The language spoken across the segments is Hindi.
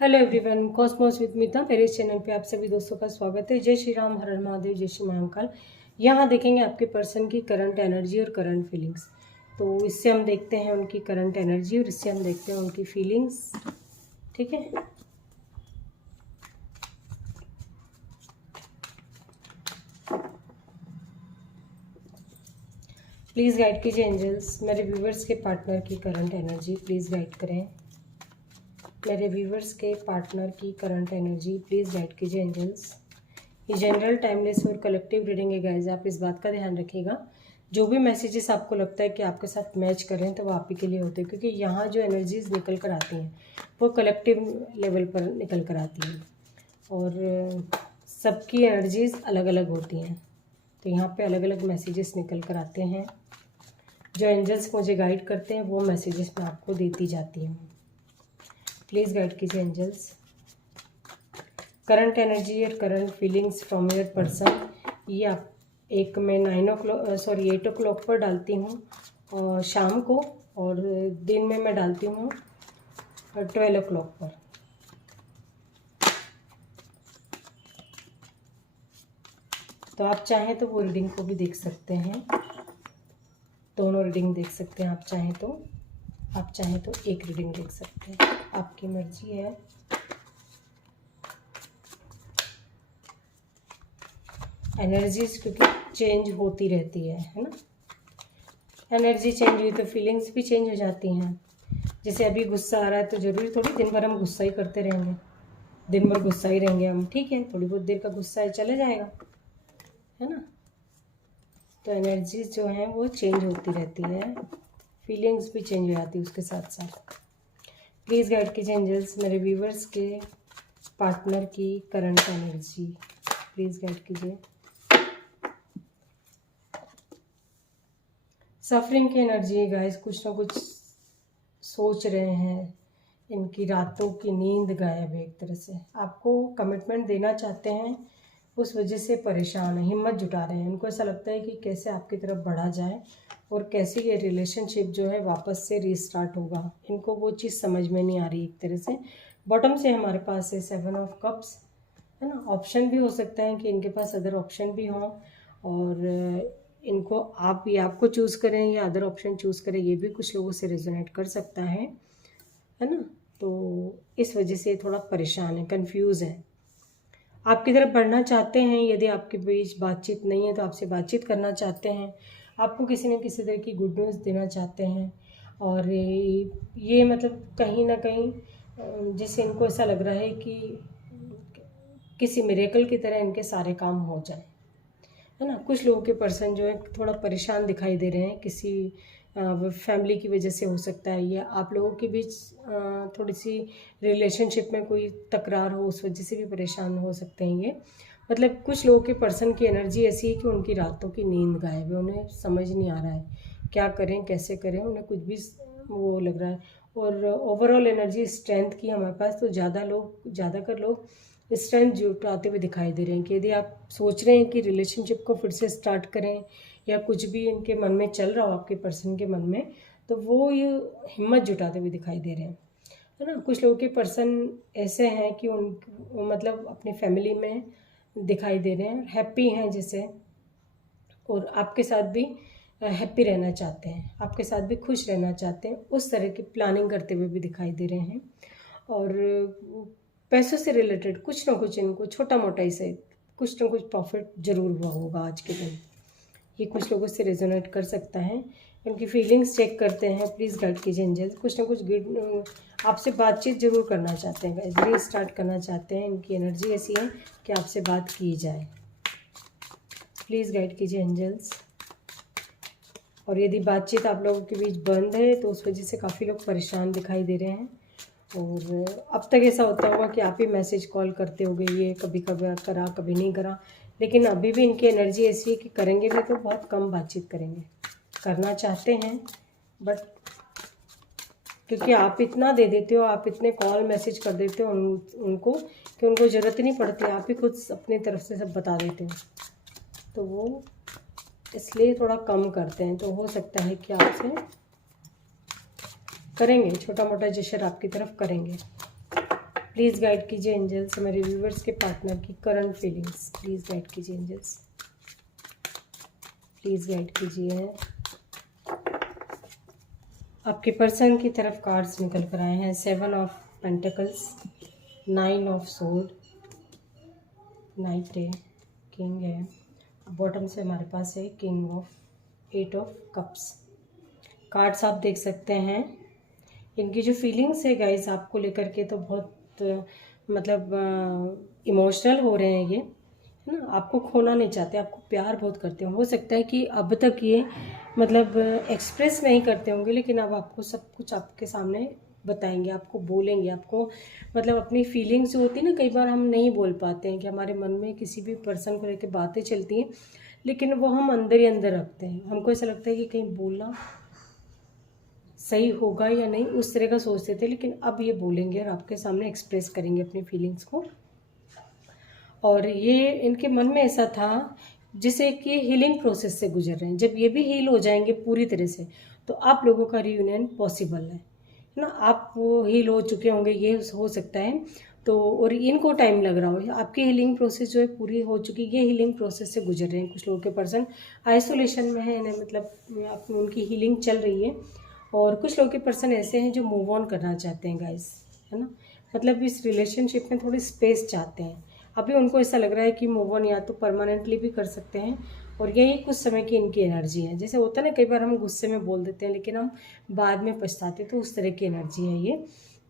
हेलो एवरीवन, कॉस्मोस विद मिता मेरे चैनल पे आप सभी दोस्तों का स्वागत है। जय श्री राम, हर हर महादेव, जय श्री महाकाल। यहाँ देखेंगे आपके पर्सन की करंट एनर्जी और करंट फीलिंग्स। तो इससे हम देखते हैं उनकी करंट एनर्जी और इससे हम देखते हैं उनकी फीलिंग्स। ठीक है, प्लीज़ गाइड कीजिए एंजल्स, मेरे व्यूवर्स के पार्टनर की करंट एनर्जी प्लीज़ गाइड करें। मेरे व्यूवर्स के पार्टनर की करंट एनर्जी प्लीज़ गाइड कीजिए एंजल्स। ये जनरल, टाइमलेस और कलेक्टिव रीडिंग है गाइज, आप इस बात का ध्यान रखिएगा। जो भी मैसेजेस आपको लगता है कि आपके साथ मैच कर रहे हैं तो वो आप ही के लिए होते हैं, क्योंकि यहाँ जो एनर्जीज निकल कर आती हैं वो कलेक्टिव लेवल पर निकल कर आती हैं और सबकी एनर्जीज अलग अलग होती हैं। तो यहाँ पे अलग अलग मैसेजेस निकल कर आते हैं। जो एंजल्स मुझे गाइड करते हैं वो मैसेजेस मैं आपको देती जाती हूँ। प्लीज़ गाइड कीजिए एंजल्स। करंट एनर्जी और current feelings from your person. ये आप एक मैं 8 o'clock पर डालती हूँ शाम को, और दिन में मैं डालती हूँ 12 o'clock पर। तो आप चाहें तो वो रीडिंग को भी देख सकते हैं, दोनों रीडिंग देख सकते हैं। आप चाहें तो एक रीडिंग देख सकते हैं, आपकी मर्जी है। एनर्जीज क्योंकि चेंज होती रहती है ना। एनर्जी चेंज हुई तो फीलिंग्स भी चेंज हो जाती हैं। जैसे अभी गुस्सा आ रहा है तो ज़रूरी थोड़ी दिन भर हम गुस्सा ही करते रहेंगे, दिन भर गुस्सा ही रहेंगे हम। ठीक है, थोड़ी बहुत देर का गुस्सा है, चले जाएगा, है ना। तो एनर्जीज जो हैं वो चेंज होती रहती है, फीलिंग्स भी चेंज हो जाती है उसके साथ साथ। प्लीज़ गाइड कीजिए एंजल्स, मेरे व्यूवर्स के पार्टनर की करंट एनर्जी प्लीज़ गाइड कीजिए। सफरिंग की एनर्जी है गाइस, कुछ ना कुछ सोच रहे हैं, इनकी रातों की नींद गायब है। एक तरह से आपको कमिटमेंट देना चाहते हैं, उस वजह से परेशान है, हिम्मत जुटा रहे हैं। इनको ऐसा लगता है कि कैसे आपकी तरफ बढ़ा जाए और कैसे ये रिलेशनशिप जो है वापस से रीस्टार्ट होगा। इनको वो चीज़ समझ में नहीं आ रही एक तरह से। बॉटम से हमारे पास है 7 of Cups, है ना। ऑप्शन भी हो सकता है कि इनके पास अदर ऑप्शन भी हों और इनको आप या आपको चूज़ करें या अदर ऑप्शन चूज़ करें, ये भी कुछ लोगों से रेजोनेट कर सकता है ना। तो इस वजह से थोड़ा परेशान है, कंफ्यूज है। आपकी तरफ बढ़ना चाहते हैं, यदि आपके बीच बातचीत नहीं है तो आपसे बातचीत करना चाहते हैं, आपको किसी न किसी तरह की गुड न्यूज़ देना चाहते हैं। और ये मतलब कहीं ना कहीं जैसे इनको ऐसा लग रहा है कि किसी मिरेकल की तरह इनके सारे काम हो जाए, है ना। कुछ लोगों के पर्सन जो है थोड़ा परेशान दिखाई दे रहे हैं, किसी फैमिली की वजह से हो सकता है, या आप लोगों के बीच थोड़ी सी रिलेशनशिप में कोई तकरार हो, उस वजह से भी परेशान हो सकते हैं ये। मतलब कुछ लोगों के पर्सन की एनर्जी ऐसी है कि उनकी रातों की नींद गायब है, उन्हें समझ नहीं आ रहा है क्या करें कैसे करें, उन्हें कुछ भी वो लग रहा है। और ओवरऑल एनर्जी स्ट्रेंथ की हमारे पास, तो ज़्यादातर लोग स्ट्रेंथ जुटाते हुए दिखाई दे रहे हैं कि यदि आप सोच रहे हैं कि रिलेशनशिप को फिर से स्टार्ट करें या कुछ भी इनके मन में चल रहा हो आपके पर्सन के मन में, तो वो ये हिम्मत जुटाते हुए दिखाई दे रहे हैं, है ना। कुछ लोगों के पर्सन ऐसे हैं कि उन मतलब अपनी फैमिली में दिखाई दे रहे हैं, हैप्पी हैं जैसे, और आपके साथ भी हैप्पी रहना चाहते हैं, आपके साथ भी खुश रहना चाहते हैं, उस तरह की प्लानिंग करते हुए भी दिखाई दे रहे हैं। और पैसों से रिलेटेड कुछ ना कुछ इनको छोटा मोटा ही से कुछ ना कुछ प्रॉफिट जरूर हुआ होगा आज के दिन। ये कुछ लोगों से रेजोनेट कर सकता है। उनकी फीलिंग्स चेक करते हैं, प्लीज़ गाइड कीजिए एंजल्स। कुछ ना कुछ गुड आपसे बातचीत जरूर करना चाहते हैं, रीस्टार्ट करना चाहते हैं। इनकी एनर्जी ऐसी है कि आपसे बात की जाए। प्लीज़ गाइड कीजिए एंजल्स। और यदि बातचीत आप लोगों के बीच बंद है तो उस वजह से काफ़ी लोग परेशान दिखाई दे रहे हैं। और अब तक ऐसा होता होगा कि आप ही मैसेज कॉल करते होगे, ये कभी कभी करा कभी नहीं करा, लेकिन अभी भी इनकी एनर्जी ऐसी है कि करेंगे भी तो बहुत कम बातचीत करेंगे। करना चाहते हैं बट क्योंकि आप इतना दे देते हो, आप इतने कॉल मैसेज कर देते हो उनको कि उनको ज़रूरत ही नहीं पड़ती, आप ही खुद अपनी तरफ से सब बता देते हो, तो वो इसलिए थोड़ा कम करते हैं। तो हो सकता है कि आपसे करेंगे, छोटा मोटा जेस्चर आपकी तरफ करेंगे। प्लीज़ गाइड कीजिए एंजल्स हमारे व्यूवर्स के पार्टनर की करंट फीलिंग्स। प्लीज़ गाइड कीजिए एंजल्स, प्लीज़ गाइड कीजिए। आपके पर्सन की तरफ कार्ड्स निकल कर आए हैं। 7 of pentacles, 9 of sword, night है, किंग है, बॉटम से हमारे पास है king of 8 of cups. Cards आप देख सकते हैं। इनकी जो फीलिंग्स है गाइस आपको लेकर के तो बहुत मतलब इमोशनल हो रहे हैं ये, है ना। आपको खोना नहीं चाहते, आपको प्यार बहुत करते हैं। हो सकता है कि अब तक ये मतलब एक्सप्रेस नहीं करते होंगे, लेकिन अब आपको सब कुछ आपके सामने बताएंगे, आपको बोलेंगे, आपको मतलब अपनी फीलिंग्स जो होती है ना, कई बार हम नहीं बोल पाते हैं कि हमारे मन में किसी भी पर्सन को लेकर बातें चलती हैं, लेकिन वो हम अंदर ही अंदर रखते हैं। हमको ऐसा लगता है कि कहीं बोलना सही होगा या नहीं, उस तरह का सोचते थे, लेकिन अब ये बोलेंगे और आपके सामने एक्सप्रेस करेंगे अपनी फीलिंग्स को। और ये इनके मन में ऐसा था जिसे कि हीलिंग प्रोसेस से गुजर रहे हैं। जब ये भी हील हो जाएंगे पूरी तरह से तो आप लोगों का रियूनियन पॉसिबल है ना। आप वो हील हो चुके होंगे, ये हो सकता है। तो और इनको टाइम लग रहा हो, आपकी हीलिंग प्रोसेस जो है पूरी हो चुकी, ये हीलिंग प्रोसेस से गुजर रहे हैं। कुछ लोगों के पर्सन आइसोलेशन में है, मतलब उनकी हीलिंग चल रही है। और कुछ लोगों के पर्सन ऐसे हैं जो मूव ऑन करना चाहते हैं गाइस, है ना। मतलब इस रिलेशनशिप में थोड़ी स्पेस चाहते हैं। अभी उनको ऐसा लग रहा है कि मूव ऑन या तो परमानेंटली भी कर सकते हैं, और यही कुछ समय की इनकी एनर्जी है। जैसे होता है ना, कई बार हम गुस्से में बोल देते हैं लेकिन हम बाद में पछताते, तो उस तरह की एनर्जी है ये,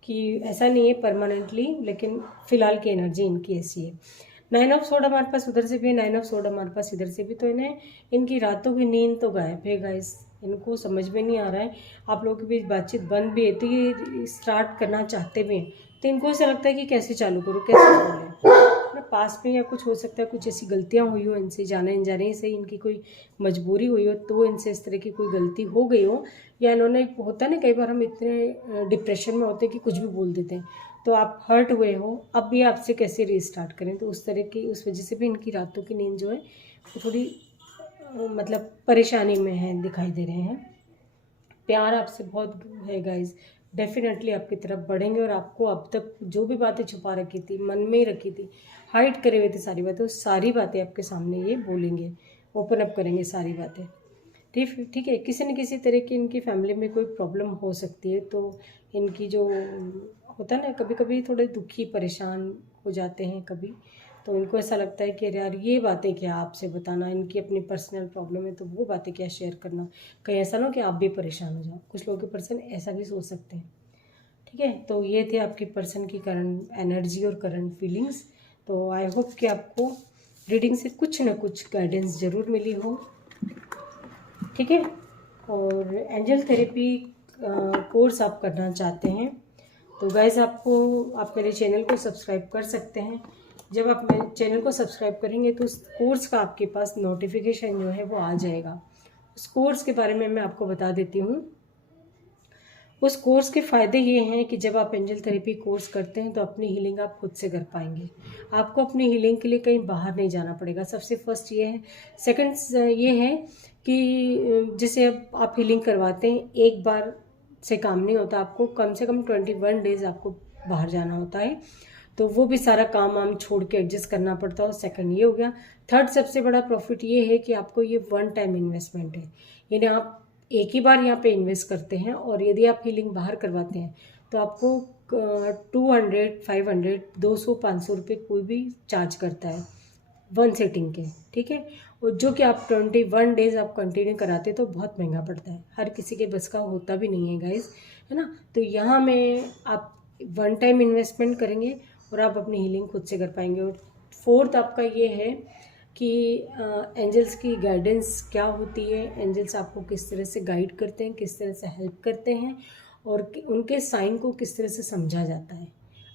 कि ऐसा नहीं है परमानेंटली, लेकिन फिलहाल की एनर्जी इनकी ऐसी है। 9 ऑफ सोर्ड हमारे पास उधर से भी है, 9 ऑफ सोर्ड हमारे पास इधर से भी। तो इन्हें इनकी रातों की नींद तो गायब है गाइस। इनको समझ में नहीं आ रहा है, आप लोगों के बीच बातचीत बंद भी है तो ये स्टार्ट करना चाहते भी हैं, तो इनको ऐसा लगता है कि कैसे चालू करूँ, कैसे बोलें ना। पास में या कुछ हो सकता है, कुछ ऐसी गलतियाँ हुई हो इनसे, जाने अनजाने से इनकी कोई मजबूरी हुई हो, तो इनसे इस तरह की कोई गलती हो गई हो, या इन्होंने, होता है ना कई बार हम इतने डिप्रेशन में होते हैं कि कुछ भी बोल देते हैं, तो आप हर्ट हुए हो, अब भी आपसे कैसे रीस्टार्ट करें। तो उस तरह की, उस वजह से भी इनकी रातों की नींद जो है वो थोड़ी मतलब परेशानी में है, दिखाई दे रहे हैं। प्यार आपसे बहुत है गाइज, डेफिनेटली आपकी तरफ बढ़ेंगे, और आपको अब तक जो भी बातें छुपा रखी थी, मन में ही रखी थी, हाइड करे हुए थे सारी बातें, वो सारी बातें आपके सामने ये बोलेंगे, ओपन अप करेंगे सारी बातें। ठीक है। किसी न किसी तरह की इनकी फैमिली में कोई प्रॉब्लम हो सकती है, तो इनकी जो होता है ना, कभी कभी थोड़े दुखी परेशान हो जाते हैं कभी, तो इनको ऐसा लगता है कि अरे यार ये बातें क्या आपसे बताना, इनकी अपनी पर्सनल प्रॉब्लम है तो वो बातें क्या शेयर करना, कहीं ऐसा ना हो कि आप भी परेशान हो जाओ। कुछ लोगों के पर्सन ऐसा भी सोच सकते हैं। ठीक है, तो ये थे आपकी पर्सन की करंट एनर्जी और करंट फीलिंग्स। तो आई होप कि आपको रीडिंग से कुछ ना कुछ गाइडेंस ज़रूर मिली हो। ठीक है, और एंजल थेरेपी कोर्स आप करना चाहते हैं तो गाइज आप मेरे चैनल को सब्सक्राइब कर सकते हैं। जब आप मेरे चैनल को सब्सक्राइब करेंगे तो उस कोर्स का आपके पास नोटिफिकेशन जो है वो आ जाएगा। उस कोर्स के बारे में मैं आपको बता देती हूँ। उस कोर्स के फ़ायदे ये हैं कि जब आप एंजल थेरेपी कोर्स करते हैं तो अपनी हीलिंग आप खुद से कर पाएंगे। आपको अपनी हीलिंग के लिए कहीं बाहर नहीं जाना पड़ेगा, सबसे फर्स्ट ये है। सेकंड ये है कि जैसे अब आप हीलिंग करवाते हैं, एक बार से काम नहीं होता, आपको कम से कम 21 डेज आपको बाहर जाना होता है, तो वो भी सारा काम वाम छोड़ के एडजस्ट करना पड़ता है। सेकंड ये हो गया। थर्ड सबसे बड़ा प्रॉफिट ये है कि आपको ये 1 टाइम इन्वेस्टमेंट है, यानी आप एक ही बार यहाँ पे इन्वेस्ट करते हैं, और यदि आप हीलिंग बाहर करवाते हैं तो आपको 200, 500, 200, 500 रुपये कोई भी चार्ज करता है 1 सेटिंग के। ठीक है, और जो कि आप 21 डेज आप कंटिन्यू कराते तो बहुत महंगा पड़ता है, हर किसी के बस का होता भी नहीं है गाइज, है ना। तो यहाँ में आप 1 टाइम इन्वेस्टमेंट करेंगे और आप अपनी हीलिंग खुद से कर पाएंगे। और फोर्थ आपका ये है कि एंजल्स की गाइडेंस क्या होती है, एंजल्स आपको किस तरह से गाइड करते हैं, किस तरह से हेल्प करते हैं, और उनके साइन को किस तरह से समझा जाता है,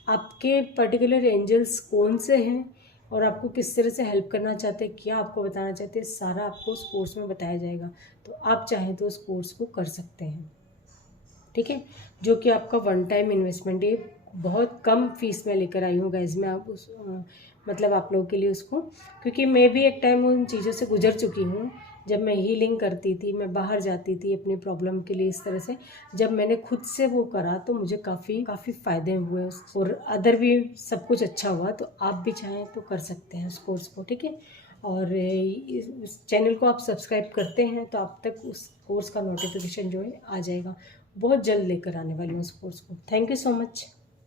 आपके पर्टिकुलर एंजल्स कौन से हैं और आपको किस तरह से हेल्प करना चाहते हैं, क्या आपको बताना चाहते हैं, सारा आपको उस कोर्स में बताया जाएगा। तो आप चाहें तो उस कोर्स को कर सकते हैं। ठीक है, जो कि आपका 1 टाइम इन्वेस्टमेंट है, बहुत कम फीस में लेकर आई हूँ गाइज मैं आप मतलब आप लोगों के लिए उसको, क्योंकि मैं भी एक टाइम उन चीज़ों से गुजर चुकी हूँ जब मैं हीलिंग करती थी, मैं बाहर जाती थी अपनी प्रॉब्लम के लिए, इस तरह से जब मैंने खुद से वो करा तो मुझे काफ़ी फ़ायदे हुए और अदर भी सब कुछ अच्छा हुआ। तो आप भी चाहें तो कर सकते हैं उस कोर्स को, ठीक है। और इस चैनल को आप सब्सक्राइब करते हैं तो आप तक उस कोर्स का नोटिफिकेशन जो है आ जाएगा। बहुत जल्द लेकर आने वाली हूँ उस कोर्स को। Thank you so much.